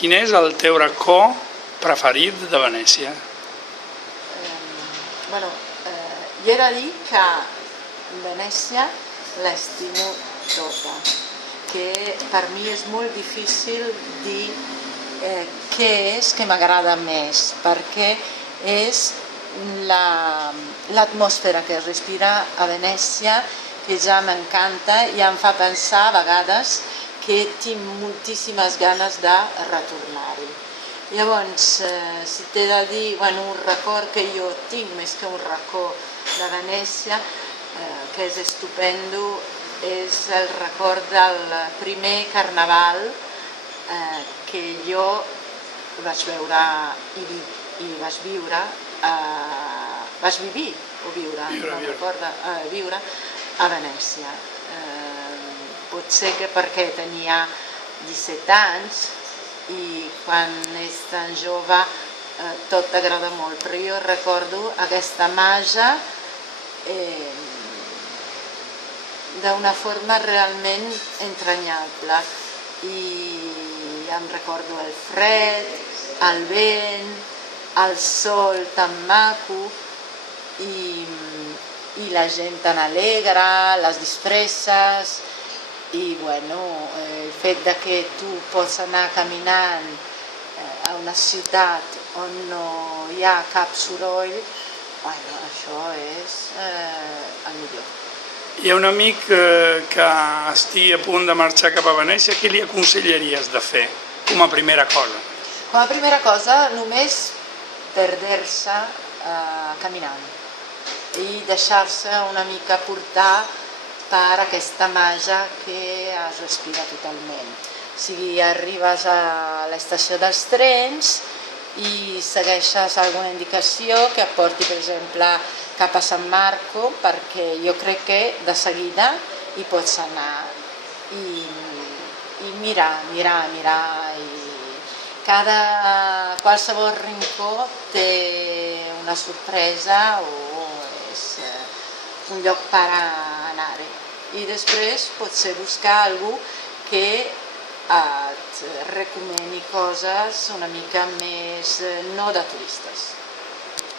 Quin és el teu racó preferit de Venècia? Jo he de dir que Venècia l'estimo tota, que per mi és molt difícil dir què és que m'agrada més, perquè és l'atmosfera que es respira a Venècia, que ja m'encanta i em fa pensar a vegades que tinc moltíssimes ganes de retornar-hi. Llavors, si t'he de dir un record que jo tinc, més que un racó de Venècia, que és estupendo, és el record del primer carnaval que jo vaig veure i vaig viure a Venècia. Potser que perquè tenia 17 anys i quan ets tan jove tot t'agrada molt, però jo recordo aquesta màgia d'una forma realment entranyable i em recordo el fred, el vent, el sol tan maco i la gent tan alegre, les disfresses i el fet que tu pots anar caminant a una ciutat on no hi ha cap soroll, això és el millor. Hi ha un amic que estigui a punt de marxar cap a Venècia, què li aconsellaries de fer com a primera cosa? Com a primera cosa, només perder-se caminant i deixar-se una mica portar per aquesta màgia que es respira totalment. O sigui, arribes a l'estació dels trens i segueixes alguna indicació que et porti, per exemple, cap a San Marco, perquè jo crec que de seguida hi pots anar i mirar. Qualsevol rincó té una sorpresa o és un lloc per anar-hi. I després potser buscar algú que et recomani coses una mica més no de turistes.